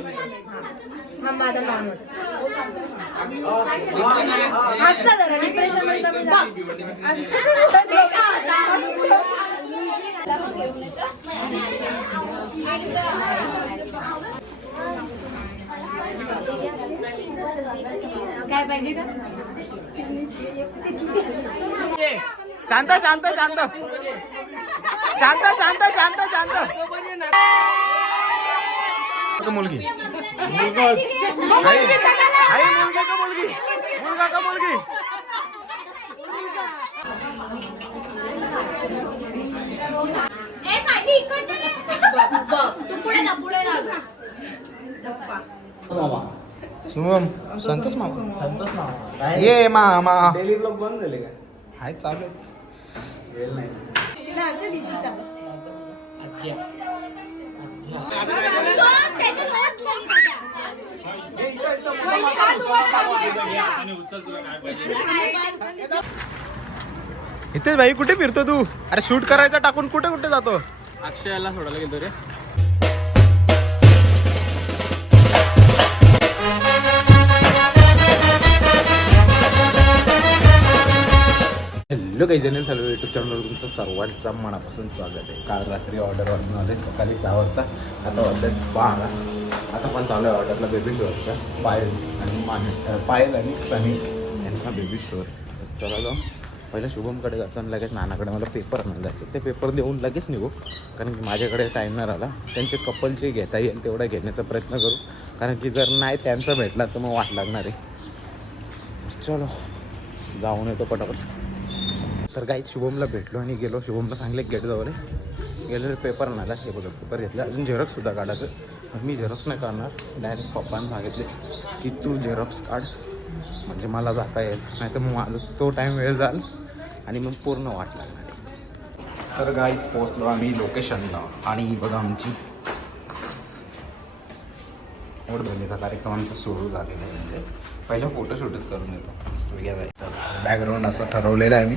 हा माझा नॉर्मल जरा डिप्रेशन काय पाहिजे का शांत शांत. शांत शांत शांत शांत. शांत. का मुलगी? आई. आई मुलगी का मुलगी? मुलगा का मुलगी? तू पुढे जा पुढे जा. शुभम संतोष मामा. ये मा मा. डेली ब्लॉग बंद झाले का? हाय चालू. वेळ नाही. इथेच भाई कुठे फिरतो तू? अरे शूट करायचा टाकून कुठे कुठे जातो? अक्षयाला सोडायला गेलो रे. हॅलो काही जण सर्व युट्यूब चॅनलवर तुमचं सर्वांचं मनापासून स्वागत आहे. काल रात्री ऑर्डर वाटून आले सकाळी सहा वाजता. आता वाजले बारा. आता पण चालू आहे ऑर्डरला बेबी शोअरचा पायल आणि मान पायल आणि सनी यांचा बेबी शोअर चला जाऊ. पहिलं शुभमकडे जातो आणि लगेच नानाकडे मला पेपर आणून जायचं. ते पेपर देऊन लगेच निघू. कारण की माझ्याकडे टाईम नाही राहिला. त्यांचे कपलचे घेता येईल तेवढा घेण्याचा प्रयत्न करू. कारण की जर नाही त्यांचा भेटला तर मग वाट लागणार आहे. चलो. जाऊन येतो पटापट. तर काही शुभमला भेटलो आणि गेलो. शुभमला सांगले गेट जवळ गेलेलं पेपर आणायला. हे बघा पेपर घेतला. अजून झेरॉक्ससुद्धा काढायचं. मग मी झेरॉक्स नाही काढणार. डायरेक्ट पप्पाने सांगितले की तू झेरॉक्स काढ. म्हणजे मला जाता येईल. नाही तर मग माझं तो टाईम वेळ जाईल आणि मग पूर्ण वाट लागणार तर गाईच पोचलो आम्ही लोकेशनला आणि बघा आमची ओढधनीचा कार्यक्रम आमचा सुरू झालेला आहे. म्हणजे पहिला फोटोशूटच करून येतो. बॅकग्राऊंड असं ठरवलेलं आहे मी.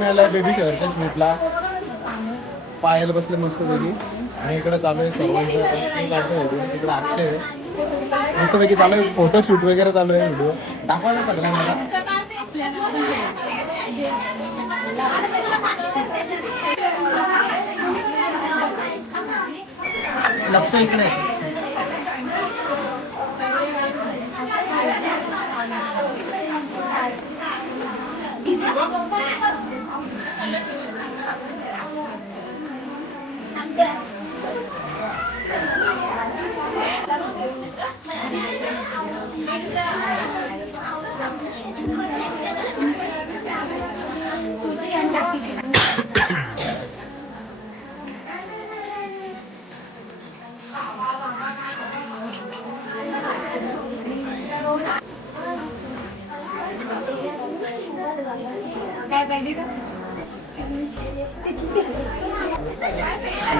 बेबी शहरच्या शूटला पायाला बसले मस्त पैकी. आणि इकडे चालू आहे सर्वांचं. तिकडे अक्षय आहे. मस्त पैकी चालू आहे. फोटो शूट वगैरे चालू आहे व्हिडिओ दाखवायला सगळ्यांना. लक्ष येत नाही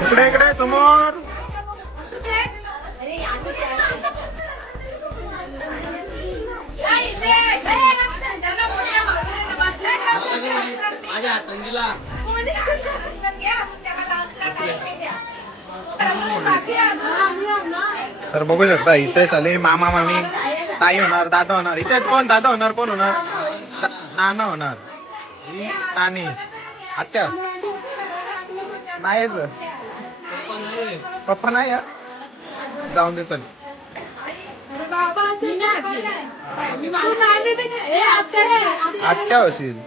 इकडे इकडे समोर. तर बघू शकता इथेच आले मामा मामी. ताई होणार दादा होणार. इथेच कोण? दादा होणार कोण होणार? नाना होणार. ही नानी आत्या. नाहीच पप्पा नाही जाऊन दे चल. आत्या असेल.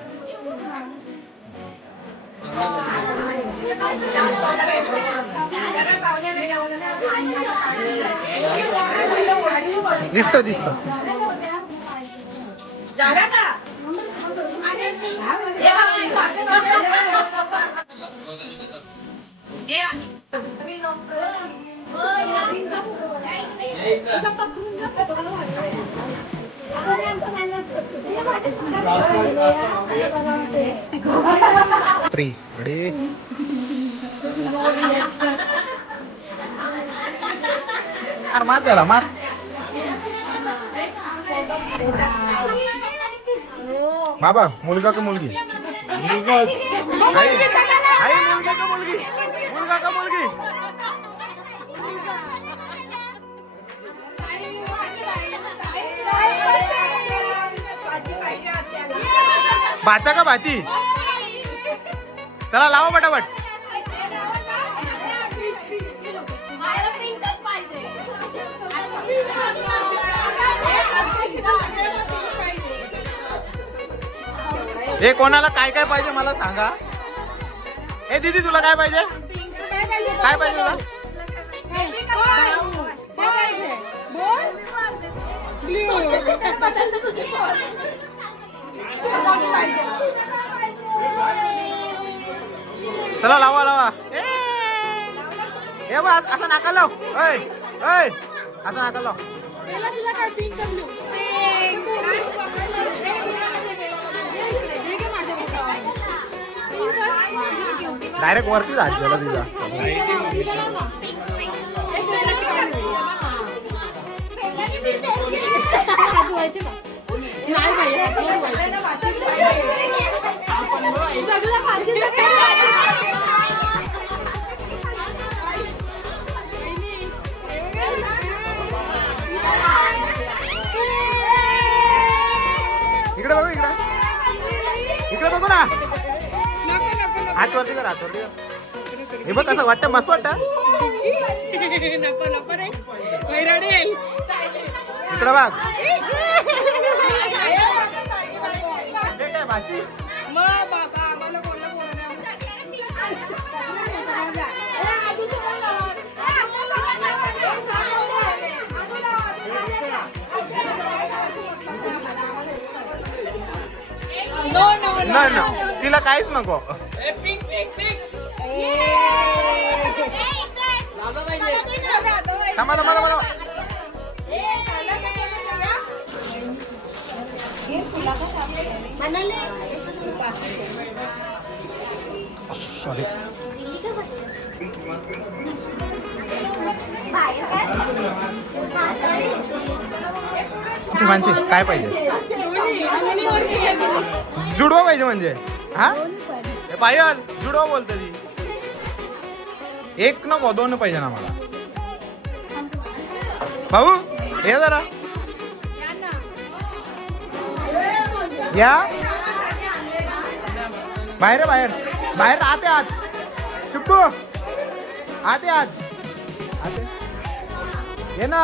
दिसत दिसत. थ्री रेडी मार मार त्याला मार बाबा मुलगा का मुलगी? आई आई मुलगा का मुलगी? मुलगा का मुलगी? भाचा का भाची? चला लावा पटापट. हे कोणाला काय काय पाहिजे मला सांगा. हे दीदी तुला काय पाहिजे? काय पाहिजे तुला? चला लावा लावा. हे बघ असं नाका लाव. ऐ ऐ असं नाका लाव. डायरेक्ट वरती जात झाला तिचा नाही हात वरती कर हात वरती कर हे बघ कसं वाटतं मस्त वाटतं? नको नको रे. वैराडेल इकडे बघ. नो नो तिला काहीच नको. थांबा थांबा थांबा. सॉरी काय पाहिजे? जुडवा पाहिजे म्हणजे हा? हे पायल जुडो बोलते ती. एक नको दोन पाहिजे ना मला. भाऊ ये जरा. या. बाहेर बाहेर. बाहेर आते आत. चुप्पू आते आत. आते ये. ना.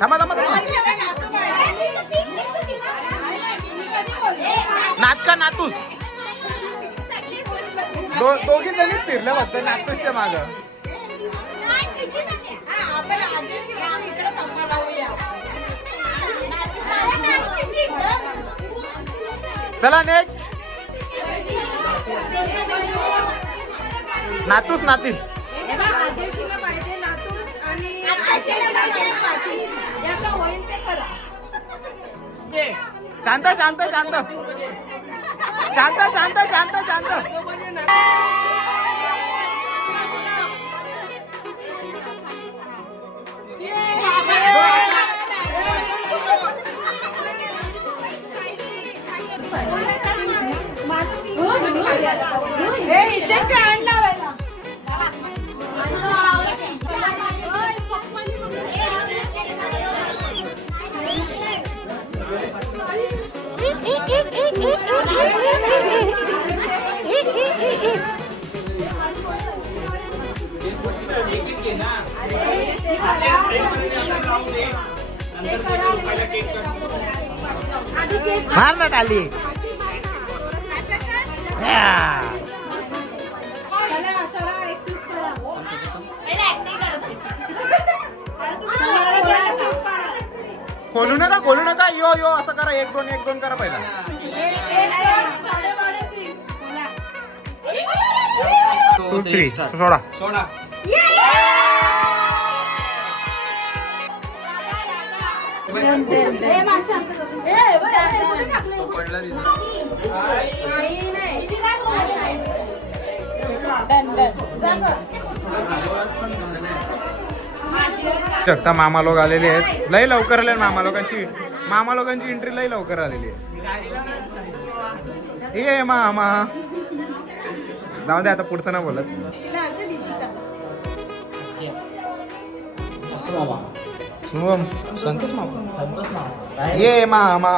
थांबा थांबा नात का नातूस? दोघी जणीच फिरलं फक्त नातूसच्या माग. चला नेक्स्ट नातूस नातीस. शांत शांत शांत. शांत शांत शांत शांत. मार ना टाली खोलू नका खोलू नका. यो यो असं करा. एक दोन एक दोन करा पहिला. टू थ्री सोडा. सोडा. शकता मामा लोक आलेले आहेत. लई लवकर आले मामा लोकांची. मामा लोकांची एंट्री लई लवकर आलेली आहे. ये मामा. जाऊ दे आता पुढचं ना बोलत. शुभम संतोष मामा. ये मामा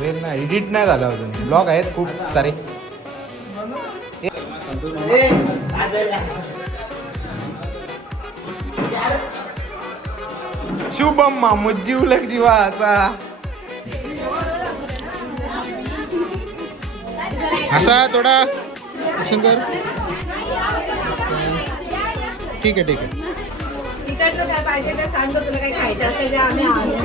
वेल ना एडिट नाही झालं अजून. ब्लॉग आहेत खूप सारे. शुभम मामू जीवलक जीवा असा. असा थोडा. कर. ठीक आहे ठीक आहे. तिकडचं काय पाहिजे ते सांग तुला काही खायचं असेल आम्ही नाही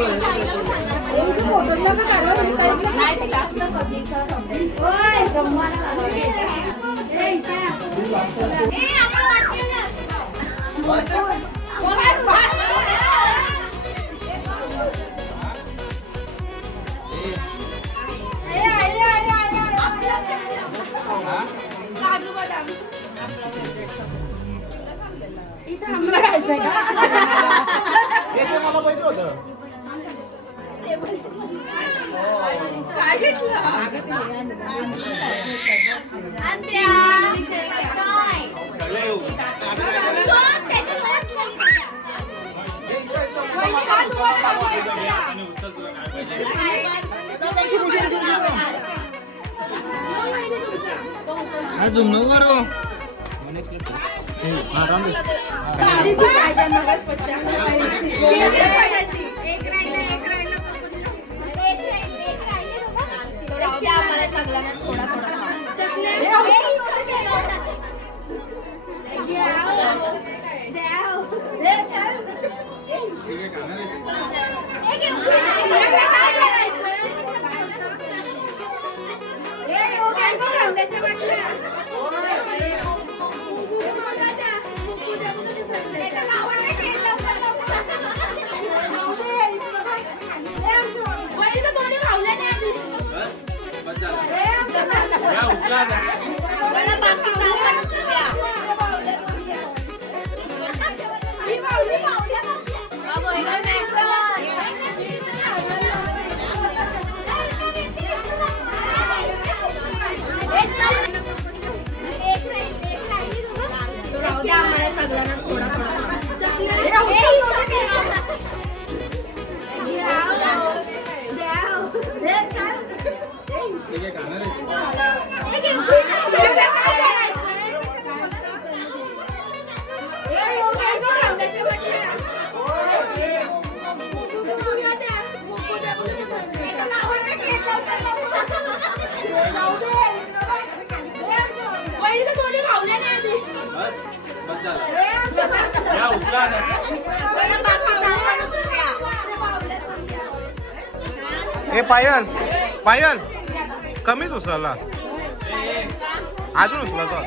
इथं आम्हाला खायचंय का? काय घेतलं? गाडीची पाहिजे मगच आम्हाला सगळ्यांना थोडा थोडा खाऊ. चकल्या. झाला या उठला ए पायल. पायल. कमीच उचललास. अजून उचला तो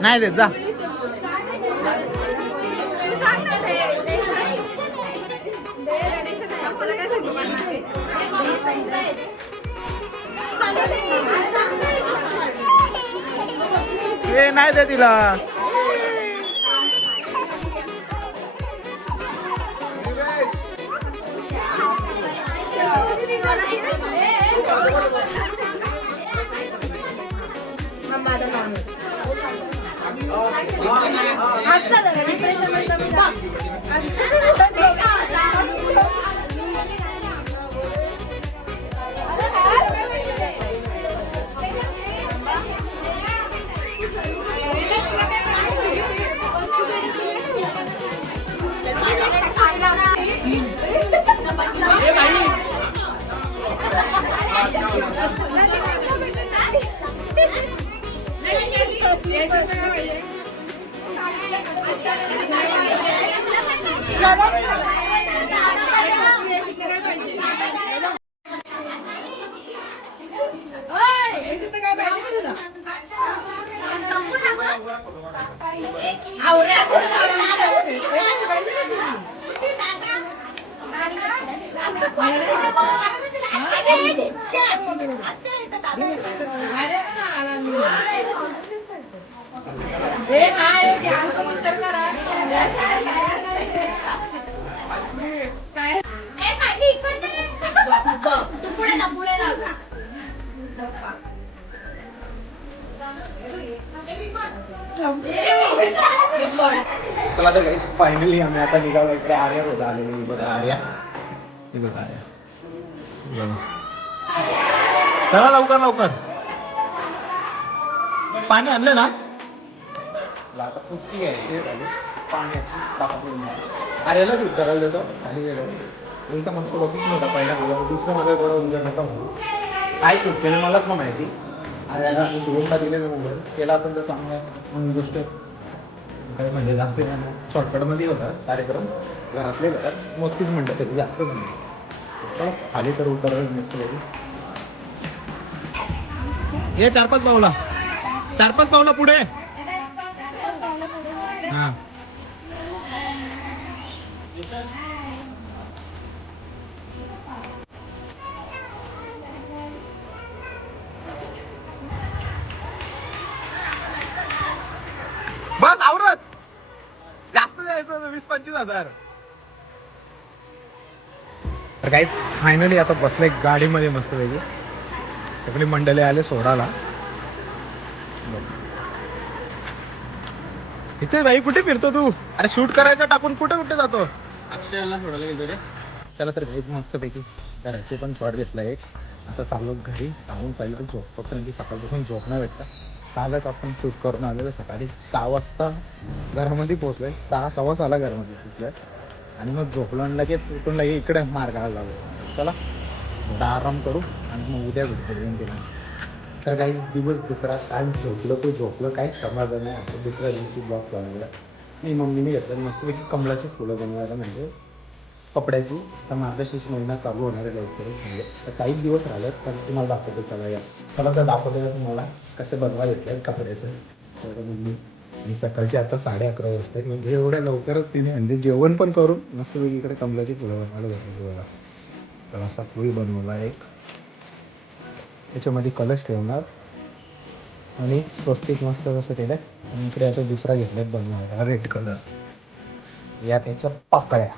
नाही देत जा. ए नाही दे तिला डिप्रेशन चला तर काही फायनली आम्ही आता निघालो इकडे. आर्या होता आलेली बघा आर्या. ही बघा आर्या. बघा. चला लवकर लवकर. पाणी आणलं ना? आता पुस्ती घ्यायची खाली पाण्याची टाकून आर्याला शूट करायला देतो खाली गेलो तुमचा मस्त बघूच नव्हता पहिला व्हिडिओ दुसरा माझा बरं उद्या नका म्हणून काय शूट केलं मलाच पण माहिती आर्याला शुभमला दिले मी मोबाईल केला असेल तर चांगला म्हणून गोष्ट काय म्हणजे जास्त शॉर्टकटमध्ये होता कार्यक्रम घरातले घरात मोजकीच म्हणतात त्याची जास्त म्हणजे खाली तर उतरायला मस्त हे चार पाच पावला चार पाच पावला पुढे हा. बस आवरच. जास्त द्यायचं वीस पंचवीस हजार. तर काहीच फायनली आता बसले गाडीमध्ये मस्त पैकी सगळी मंडळी आले सोहराला बघ. इथे भाई कुठे फिरतो तू? अरे शूट करायचं टाकून कुठे कुठे जातो? अक्षयाला सोडायला गेलो रे. त्याला तर काहीच मस्त पैकी घराचे पण शॉट घेतला एक. आता चालू घरी जाऊन पहिलं झोपतो कारण की सकाळपासून झोप नाही भेटतं. कालच आपण शूट करून आलेलो सकाळी सहा वाजता घरामध्ये पोहोचलोय. सहा सव्वा सहाला घरामध्ये पोहोचलोय. आणि मग झोपलो आणि लगेच उठून लगे इकडे मार्गाला लागलो चला आराम करू आणि मग उद्या भेटतो तर काही दिवस दुसरा काल झोपलं तो झोपलं काहीच समाधान नाही आता दुसऱ्या दिवशी ब्लॉक बनवला मी मम्मीने घेतलं मस्तपैकी कमळाची फुलं बनवायला म्हणजे. कपड्याची. तर मार्गशीर्ष महिना चालू होणार आहे लवकरच म्हणजे. तर काहीच दिवस राहिले तर तुम्हाला दाखवतो चला या. चला तर दाखवतो या तुम्हाला कसं बनवा येतं कपड्याचं. तर मम्मी मी सकाळची आता साडे अकरा वाजता म्हणजे एवढ्या लवकरच तिने म्हणजे जेवण पण करून मस्त इकडे कमलाची फुलं बनवायला जातो बघा. तर असा फुल बनवला एक. त्याच्यामध्ये कलश ठेवणार. आणि स्वस्तिक मस्त कसं केलं आणि इकडे आता दुसरा घेतलाय बनवायला. रेड कलर या त्याच्या पाकळ्या.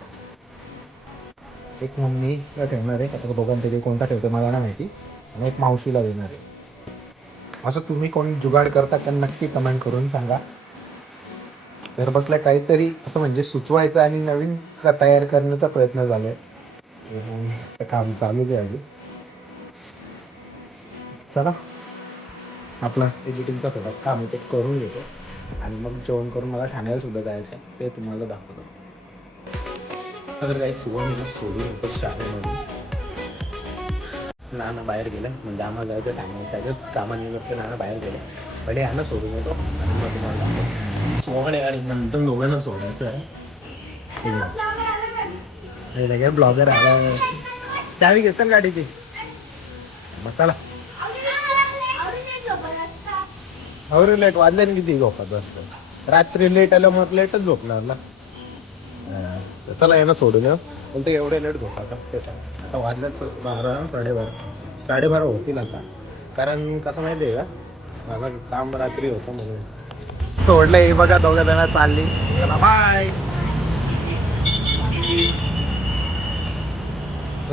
एक मम्मी ठेवणार आहे. आता दोघांपैकी कोणता ठेवतो मला नाही माहिती. आणि एक मावशीला देणार आहे. असं तुम्ही कोणी जुगाड करता का नक्की कमेंट करून सांगा. घर बसल्या काहीतरी असं म्हणजे सुचवायचं आणि नवीन तयार करण्याचा प्रयत्न झाला आहे काम चालूच आहे अगदी चला. आपला एडिटिंगचा थोडा काम आहे ते करून घेतो. आणि मग जेवण करून मला ठाण्याला सुद्धा जायचं आहे ते तुम्हाला दाखवतो. तर काही सुवर्ण सोडून होतं शाळेमध्ये. नाना बाहेर गेलं. म्हणजे आम्हाला जायचं ठाण्याला. त्याच्याच कामानिमित्त नाना बाहेर गेले. पहिले यांना सोडून येतो. आणि मग तुम्हाला दाखवतो. सोहण आहे आणि नंतर दोघांना सोडायचं आहे. ब्लॉगर आला. चावी घेतात गाडीची मग चला. अरे लेट वाजले ना किती झोपत असतं रात्री लेट आलं मग लेटच झोपणार ना. हा, चला यांना सोडून या पण ते एवढे लेट झोपा का? ते सांग. आता वाजल्याच बारा साडेबारा. साडेबारा होतील आता. कारण कसं माहिती आहे का? माझं काम रात्री होतं म्हणून. सोडलं हे बघा दोघं जण चालली. चला बाय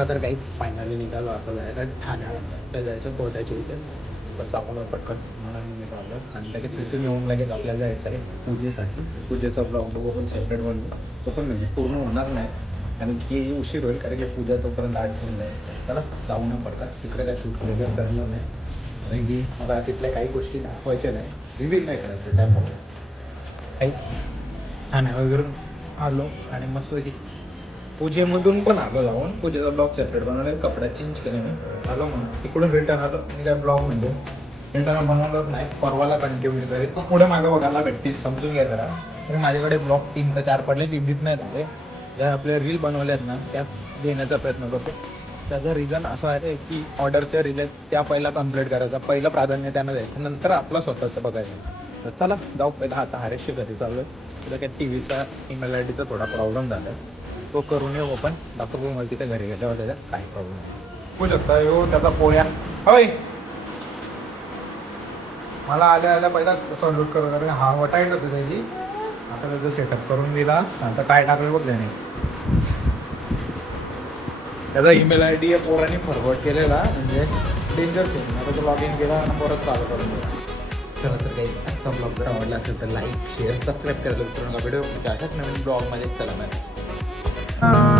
तर काहीच फायनली निघालो आता जायला ठाण्याला. तर जायचं कोर्टाच्या इथे. पण चालू पटकन. म्हणून मी चाललं आणि लगेच तिथून येऊन लगेच आपल्याला जायचं आहे. पूजेसाठी? पूजेचा ब्लॉग बघू पण सेपरेट बनतो तो पण म्हणजे पूर्ण होणार नाही. आणि की उशीर होईल कारण की पूजा तोपर्यंत आठ होऊन जाईल चला जाऊ ना पडतात तिकडे काय शूट वगैरे करणार नाही. कारण की मला तिथल्या काही गोष्टी दाखवायच्या नाही. रिव्हील नाही करायचं त्यामुळे. काहीच ठाण्यावरून आलो आणि मस्त की पूजेमधून पण आलो जाऊन पूजेचा ब्लॉग सेपरेट बनवला कपडा चेंज केला मी. आलो म्हणून तिकडून रिटर्न आलो. मी काय ब्लॉग म्हणतो? रिटर्न बनवलं नाही परवाला कंटिन्यू करेल तू पुढे मागं बघायला भेटतील समजून घ्या जरा. तरी माझ्याकडे ब्लॉग तीन का चार पडले एडिट नाही झाले. ज्या आपल्या रील बनवल्यात ना त्याच देण्याचा प्रयत्न करतो. त्याचा रिझन असा आहे की ऑर्डरच्या रील त्या पहिला कंप्लीट करायचा. पहिलं प्राधान्य त्यांना द्यायचं. नंतर आपलं स्वतःचं बघायचं. तर चला जाऊ. पहिला आता हरेशच्या घरी चालू आहे तिला काय टी व्हीचा ईमेल आय डीचा थोडा प्रॉब्लेम झाला तो करून येऊ आपण. दाखवू मला तिथे घरी गेल्यावर त्याच्यात काही प्रॉब्लेम नाही. होऊ शकता. यो त्याचा पोळ्या. होय मला आल्या आल्या पहिला सॉल्यूट करू कारण हा वटाईट होतं त्याची. आता त्याचं सेटअप करून दिला. आता काय टाकलं बघ त्याने. त्याचा ईमेल आय डी या पोराने फॉरवर्ड केलेला म्हणजे डेंजर सीन आता तो लॉग इन केला आणि परत चालू करून दिला. चला तर काही आजचा ब्लॉग जर आवडला असेल तर लाईक शेअर सबस्क्राईब करायला विसरू नका. व्हिडिओ म्हणजे अशाच नवीन ब्लॉगमध्ये चला. Ma'am Bye.